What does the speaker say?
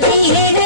तेरे